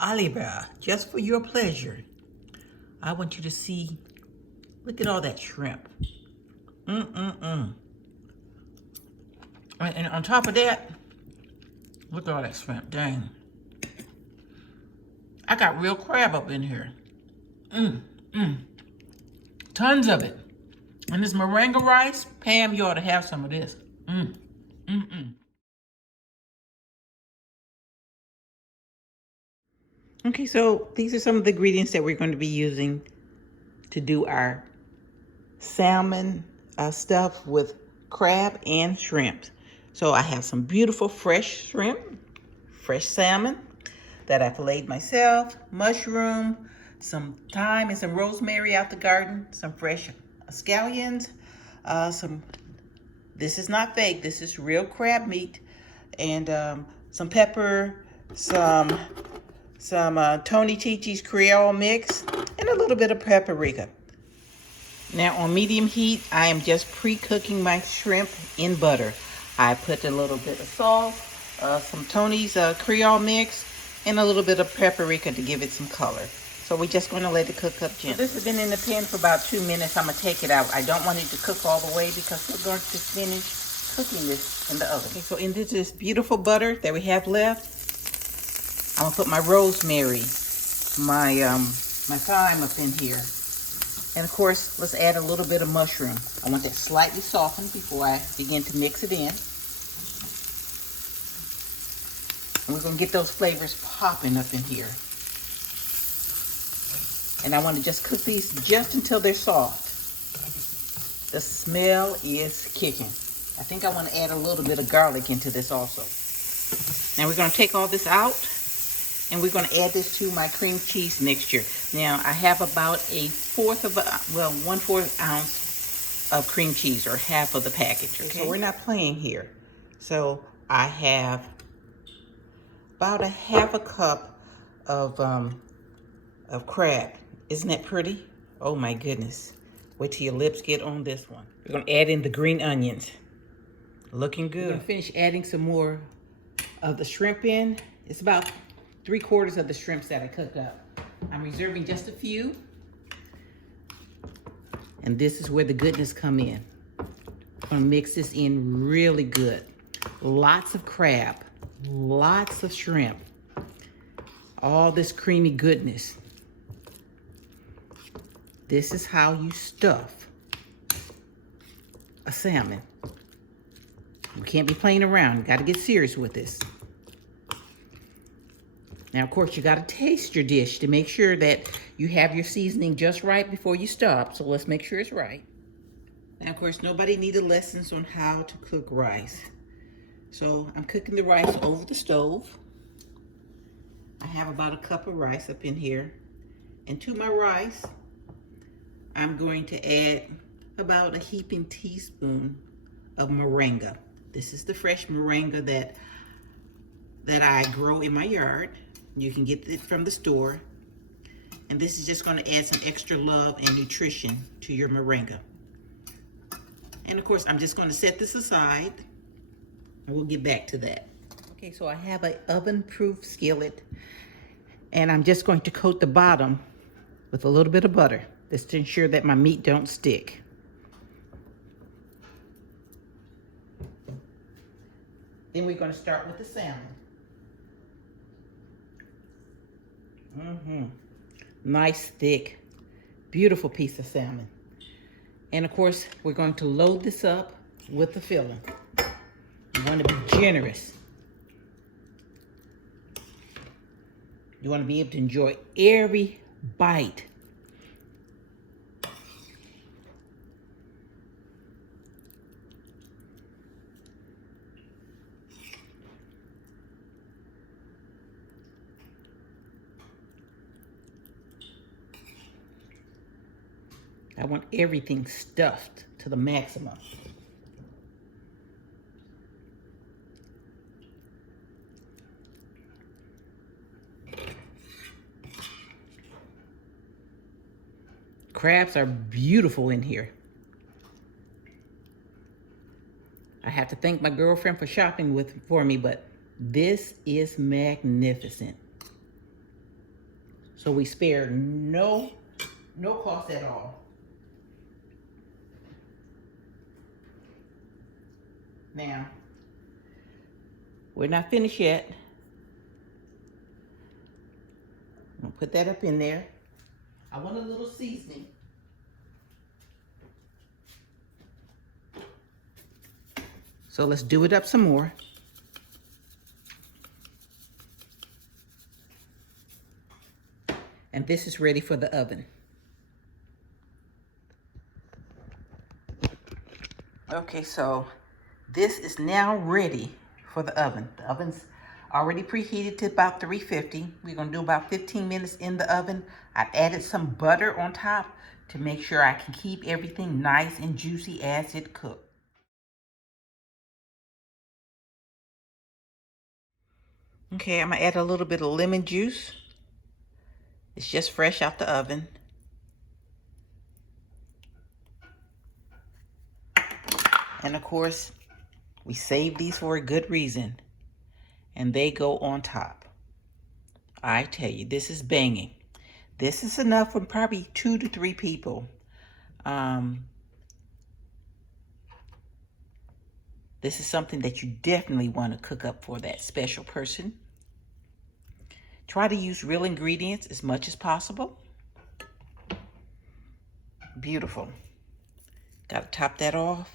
Oliver, just for your pleasure, I want you to see, look at all that shrimp. Mm-mm-mm. And on top of that, look at all that shrimp, dang. I got real crab up in here. Tons of it. And this moringa rice, Pam, you ought to have some of this. Okay, so these are some of the ingredients that we're going to be using to do our salmon stuff with crab and shrimp. So I have some beautiful fresh shrimp, fresh salmon that I filleted myself, mushroom, some thyme and some rosemary out the garden, some fresh scallions, this is not fake, this is real crab meat, and some pepper, some Tony Titi's Creole mix, and a little bit of paprika. Now on medium heat, I am just pre-cooking my shrimp in butter. I put a little bit of salt, some Tony's Creole mix, and a little bit of paprika to give it some color. So we're just going to let it cook up gently. So this has been in the pan for about 2 minutes. I'm going to take it out. I don't want it to cook all the way because we're going to finish cooking this in the oven. Okay, so in this beautiful butter that we have left, I'm going to put my rosemary, my thyme up in here. And of course, let's add a little bit of mushroom. I want that slightly softened before I begin to mix it in. And we're going to get those flavors popping up in here. And I want to just cook these just until they're soft. The smell is kicking. I think I want to add a little bit of garlic into this also. Now we're going to take all this out and we're going to add this to my cream cheese mixture. Now I have about 1/4 ounce of cream cheese, or half of the package. Okay? So we're not playing here. So I have about 1/2 cup of crab. Isn't that pretty? Oh my goodness. Wait till your lips get on this one. We're gonna add in the green onions. Looking good. We're gonna finish adding some more of the shrimp in. It's about 3/4 of the shrimps that I cooked up. I'm reserving just a few. And this is where the goodness come in. I'm gonna mix this in really good. Lots of crab, lots of shrimp. All this creamy goodness. This is how you stuff a salmon. You can't be playing around. You got to get serious with this. Now, of course, you got to taste your dish to make sure that you have your seasoning just right before you stop. So let's make sure it's right. Now, of course, nobody needed lessons on how to cook rice. So I'm cooking the rice over the stove. I have about 1 cup of rice up in here. And to my rice, I'm going to add about a heaping teaspoon of moringa. This is the fresh moringa that I grow in my yard. You can get it from the store. And this is just going to add some extra love and nutrition to your moringa. And of course, I'm just going to set this aside and we'll get back to that. Okay, so I have an oven-proof skillet and I'm just going to coat the bottom with a little bit of butter. This to ensure that my meat don't stick. Then we're going to start with the salmon. Nice, thick, beautiful piece of salmon. And of course, we're going to load this up with the filling. You want to be generous. You want to be able to enjoy every bite. I want everything stuffed to the maximum. Crabs are beautiful in here. I have to thank my girlfriend for shopping for me, but this is magnificent. So we spare no cost at all. Now, we're not finished yet. I'm gonna put that up in there. I want a little seasoning. So let's do it up some more. And this is ready for the oven. Okay, so this is now ready for the oven. The oven's already preheated to about 350. We're gonna do about 15 minutes in the oven. I added some butter on top to make sure I can keep everything nice and juicy as it cooks. Okay, I'm gonna add a little bit of lemon juice. It's just fresh out the oven. And of course, we save these for a good reason. And they go on top. I tell you, this is banging. This is enough for probably 2 to 3 people. This is something that you definitely want to cook up for that special person. Try to use real ingredients as much as possible. Beautiful. Got to top that off.